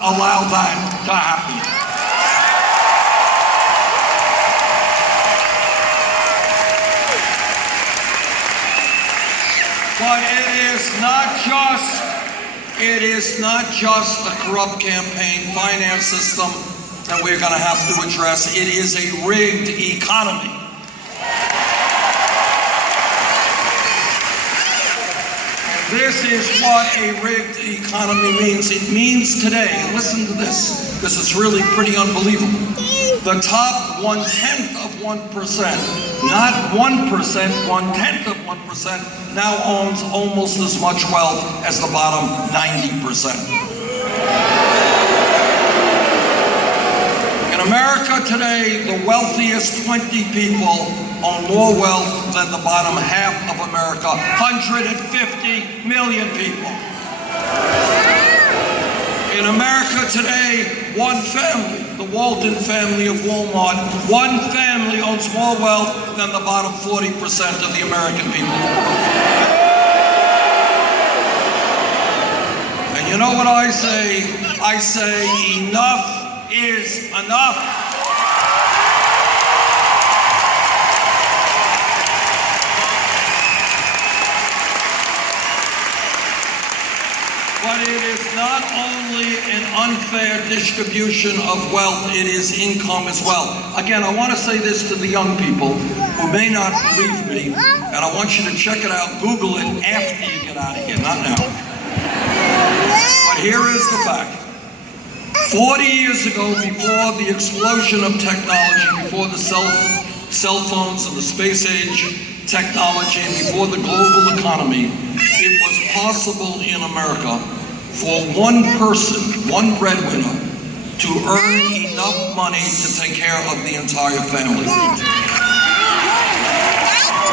allow that to happen. But it is not just the corrupt campaign finance system that we're going to have to address. It is a rigged economy. This is what a rigged economy means. It means today, and listen to this is really pretty unbelievable. The top 1/10 of 1%, not 1%, 1/10 of 1%, now owns almost as much wealth as the bottom 90%. In America today, the wealthiest 20 people own more wealth than the bottom half of America, 150 million people. In America today, one family, the Walton family of Walmart, one family owns more wealth than the bottom 40% of the American people. And you know what I say? I say enough is enough. But it is not only an unfair distribution of wealth, it is income as well. Again, I want to say this to the young people who may not believe me, and I want you to check it out, Google it after you get out of here, not now. But here is the fact. 40 years ago, before the explosion of technology, before the cell phones and the space age technology, and before the global economy, it was possible in America for one person, one breadwinner, to earn enough money to take care of the entire family.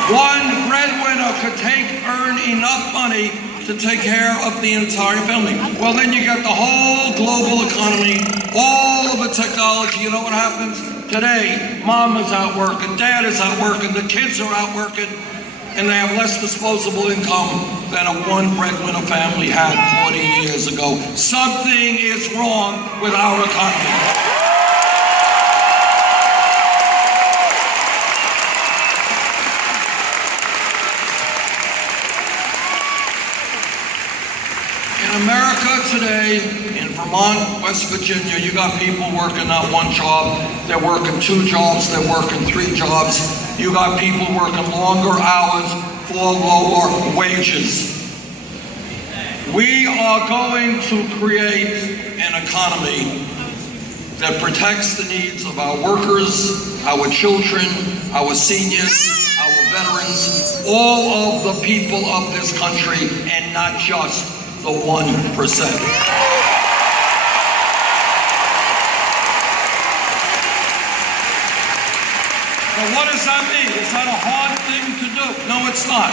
One breadwinner could earn enough money to take care of the entire family. Well, then you got the whole global economy, all of the technology. You know what happens? Today, mom is out working, dad is out working, the kids are out working, and they have less disposable income than a one breadwinner family had 40 years ago. Something is wrong with our economy. In America today, in Vermont, West Virginia, you got people working not one job, they're working 2 jobs, they're working 3 jobs. You got people working longer hours for lower wages. We are going to create an economy that protects the needs of our workers, our children, our seniors, our veterans, all of the people of this country, and not just the 1%. Now, what does that mean? Is that a hard thing to do? No, it's not.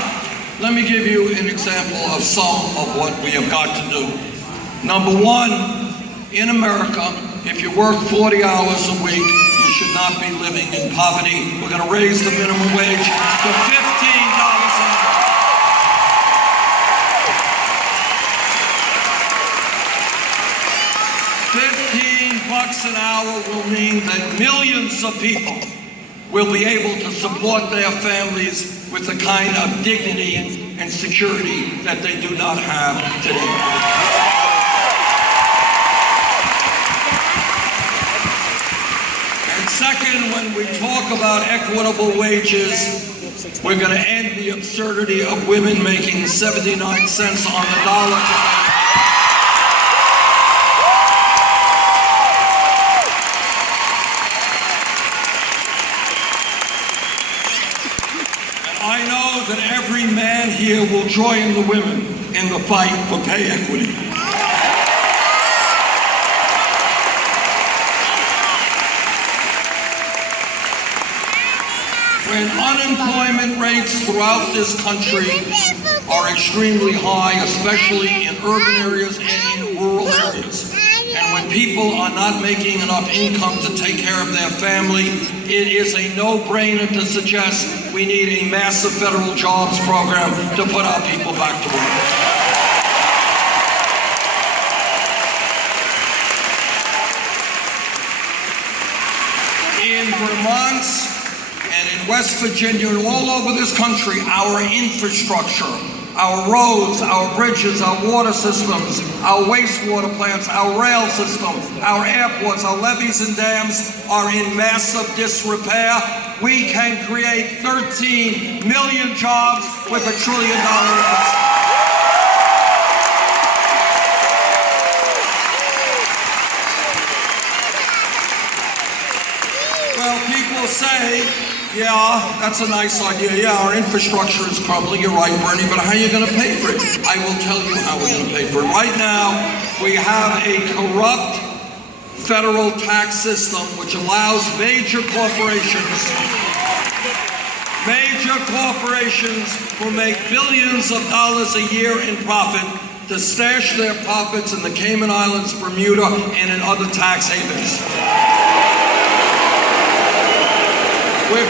Let me give you an example of some of what we have got to do. Number one, in America, if you work 40 hours a week, you should not be living in poverty. We're going to raise the minimum wage to $15 an hour. $15 an hour will mean that millions of people will be able to support their families with the kind of dignity and security that they do not have today. And second, when we talk about equitable wages, we're going to end the absurdity of women making 79 cents on the dollar today. I know that every man here will join the women in the fight for pay equity. When unemployment rates throughout this country are extremely high, especially in urban areas and in rural areas, and when people are not making enough income to take care of their family, it is a no-brainer to suggest we need a massive federal jobs program to put our people back to work. Vermont and in West Virginia and all over this country, our infrastructure, our roads, our bridges, our water systems, our wastewater plants, our rail system, our airports, our levees and dams are in massive disrepair. We can create 13 million jobs with $1 trillion investment. Well, people say, yeah, that's a nice idea. Yeah, our infrastructure is crumbling. You're right, Bernie, but how are you going to pay for it? I will tell you how we're going to pay for it. Right now, we have a corrupt federal tax system which allows major corporations who make billions of dollars a year in profit to stash their profits in the Cayman Islands, Bermuda, and in other tax havens. We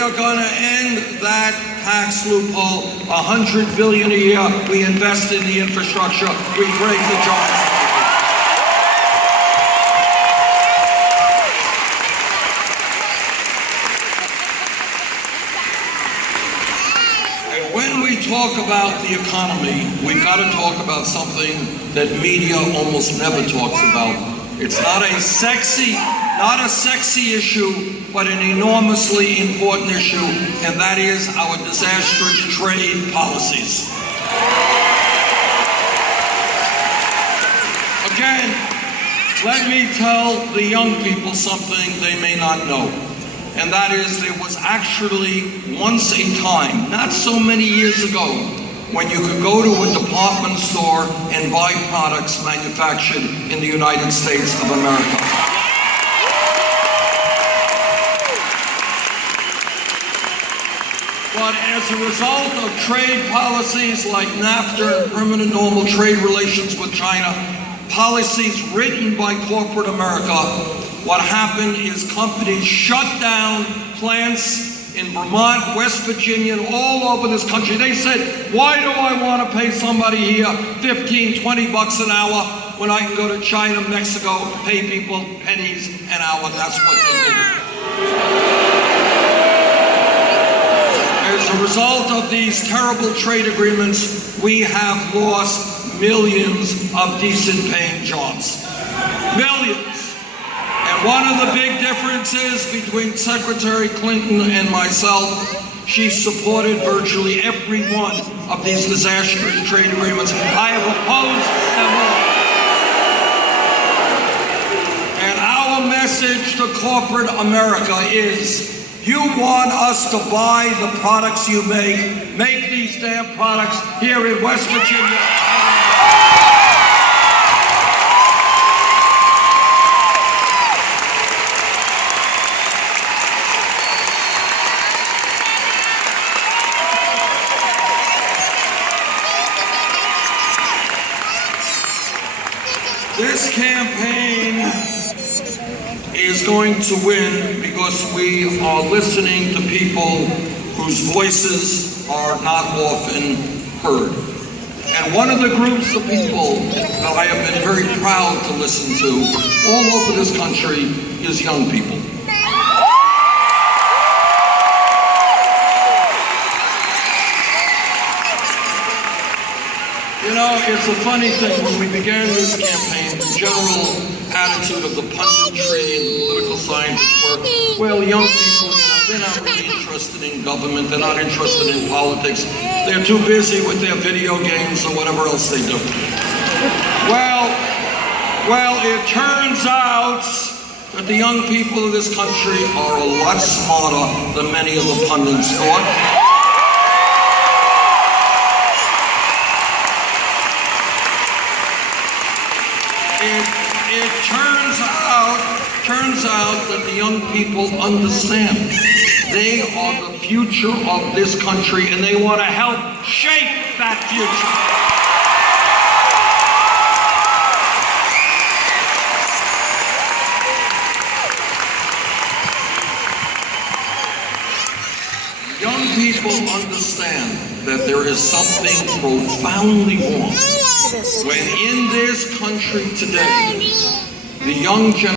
are going to end that tax loophole. $100 billion a year. We invest in the infrastructure. We create the jobs. And when we talk about the economy, we've got to talk about something that media almost never talks about. It's not a sexy issue, but an enormously important issue, and that is our disastrous trade policies. Again, let me tell the young people something they may not know, and that is there was actually once a time, not so many years ago, when you could go to a department store and buy products manufactured in the United States of America. But as a result of trade policies like NAFTA and permanent normal trade relations with China, policies written by corporate America, what happened is companies shut down plants in Vermont, West Virginia, and all over this country. They said, why do I want to pay somebody here 15, 20 bucks an hour when I can go to China, Mexico, pay people pennies an hour? That's what they did. As a result of these terrible trade agreements, we have lost millions of decent paying jobs. Millions. And one of the big differences between Secretary Clinton and myself, she supported virtually every one of these disastrous trade agreements. I have opposed them all. And our message to corporate America is, you want us to buy the products you make these damn products here in West Virginia. This campaign is going to win because we are listening to people whose voices are not often heard. And one of the groups of people that I have been very proud to listen to all over this country is young people. You know, it's a funny thing. When we began this campaign, the general attitude of the punditry and the political scientists were, well, young people, they're not really interested in government. They're not interested in politics. They're too busy with their video games or whatever else they do. Well, it turns out that the young people of this country are a lot smarter than many of the pundits thought. It turns out that the young people understand. They are the future of this country, and they want to help shape that future. Young people understand that there is something profoundly wrong when in this country today, the young generation